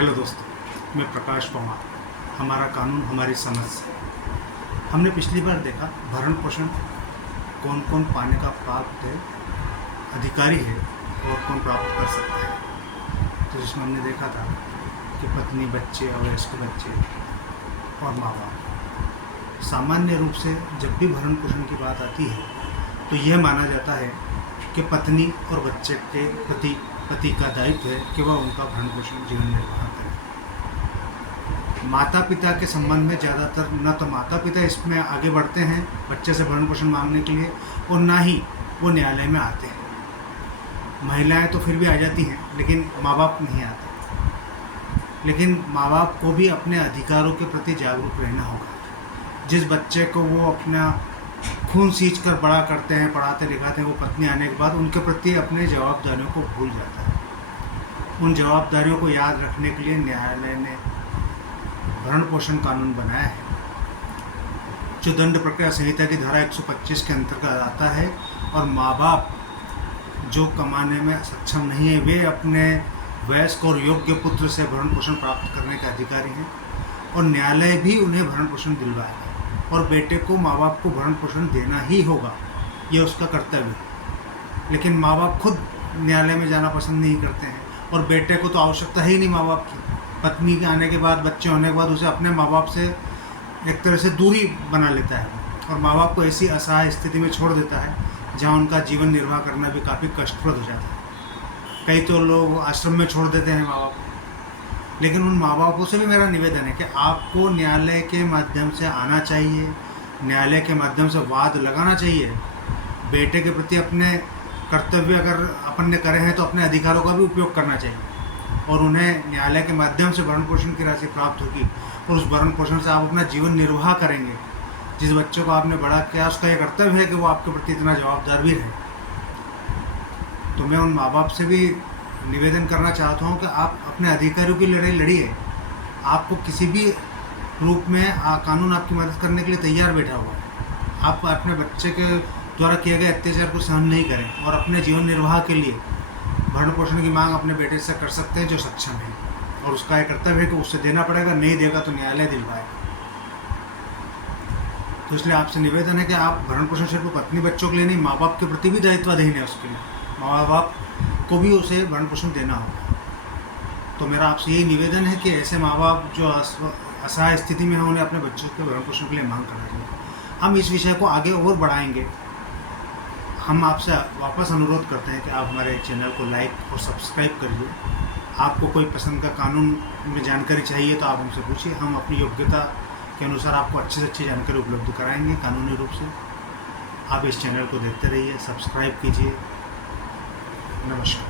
Hello दोस्तों, मैं प्रकाश पवार। हमारा कानून हमारी समझ से। हमने पिछली बार देखा भरण पोषण कौन कौन पाने का प्राप्त है, अधिकारी है और कौन प्राप्त कर सकता है। तो जिसमें हमने देखा था कि पत्नी, बच्चे, अवयस्क बच्चे और माँ बाप। सामान्य रूप से जब भी भरण पोषण की बात आती है तो यह माना जाता है कि पत्नी और बच्चे के प्रति पति का दायित्व है कि वह उनका भरण पोषण जीवन निर्वाह करें। माता पिता के संबंध में ज़्यादातर न तो माता पिता इसमें आगे बढ़ते हैं बच्चे से भरण पोषण मांगने के लिए, और ना ही वो न्यायालय में आते हैं। महिलाएं तो फिर भी आ जाती हैं, लेकिन माँ बाप नहीं आते। लेकिन माँ बाप को भी अपने अधिकारों के प्रति जागरूक रहना होगा। जिस बच्चे को वो अपना खून सींच कर बड़ा करते हैं, पढ़ाते लिखाते हैं, वो पत्नी आने के बाद उनके प्रति अपने जवाबदारियों को भूल जाता है। उन जवाबदारियों को याद रखने के लिए न्यायालय ने भरण पोषण कानून बनाया है, जो दंड प्रक्रिया संहिता की धारा 125 के अंतर्गत आता है। और माँ बाप जो कमाने में सक्षम नहीं है, वे अपने वयस्क और योग्य पुत्र से भरण पोषण प्राप्त करने के अधिकारी हैं, और न्यायालय भी उन्हें भरण पोषण दिलवाएगा। और बेटे को माँ बाप को भरण पोषण देना ही होगा, ये उसका कर्तव्य है। लेकिन माँ बाप खुद न्यायालय में जाना पसंद नहीं करते हैं, और बेटे को तो आवश्यकता ही नहीं माँ बाप की। पत्नी के आने के बाद, बच्चे होने के बाद उसे अपने माँ बाप से एक तरह से दूरी बना लेता है, और माँ बाप को ऐसी असहाय स्थिति में छोड़ देता है जहाँ उनका जीवन निर्वाह करना भी काफ़ी कष्टप्रद हो जाता है। कई तो लोग आश्रम में छोड़ देते हैं माँ बाप को। लेकिन उन माँ बापों से भी मेरा निवेदन है कि आपको न्यायालय के माध्यम से आना चाहिए, न्यायालय के माध्यम से वाद लगाना चाहिए। बेटे के प्रति अपने कर्तव्य अगर अपन ने करे हैं तो अपने अधिकारों का भी उपयोग करना चाहिए, और उन्हें न्यायालय के माध्यम से भरण पोषण की राशि प्राप्त होगी, और उस भरण पोषण से आप अपना जीवन निर्वाह करेंगे। जिस बच्चे को आपने बड़ा किया, उसका यह कर्तव्य है कि वो आपके प्रति इतना जवाबदार भी रहे। तो मैं उन माँ बाप से भी निवेदन करना चाहता हूँ कि आप अपने अधिकारों की लड़ाई लड़िए। आपको किसी भी रूप में कानून आपकी मदद करने के लिए तैयार बैठा हुआ है। आप अपने बच्चे के द्वारा किए गए अत्याचार को सहन नहीं करें, और अपने जीवन निर्वाह के लिए भरण पोषण की मांग अपने बेटे से कर सकते हैं जो सक्षम है, और उसका एक कर्तव्य है कि उससे देना पड़ेगा। नहीं देगा तो न्यायालय दिलवाएगा। तो इसलिए आपसे निवेदन है कि आप भरण पोषण सिर्फ पत्नी बच्चों के लिए नहीं, माँ बाप के प्रति भी दायित्वाधीन है। उसके लिए माँ बाप को भी उसे भरण पोषण देना होगा। तो मेरा आपसे यही निवेदन है कि ऐसे माँ बाप जो असहाय स्थिति में हैं, उन्हें अपने बच्चों के भरण पोषण के लिए मांग करना चाहिए। हम इस विषय को आगे और बढ़ाएंगे। हम आपसे वापस अनुरोध करते हैं कि आप हमारे चैनल को लाइक और सब्सक्राइब करिए। आपको कोई पसंद का कानून में जानकारी चाहिए तो आप हमसे पूछिए। हम अपनी योग्यता के अनुसार आपको अच्छी से अच्छी जानकारी उपलब्ध कराएंगे कानूनी रूप से। आप इस चैनल को देखते रहिए, सब्सक्राइब कीजिए। नमस्कार।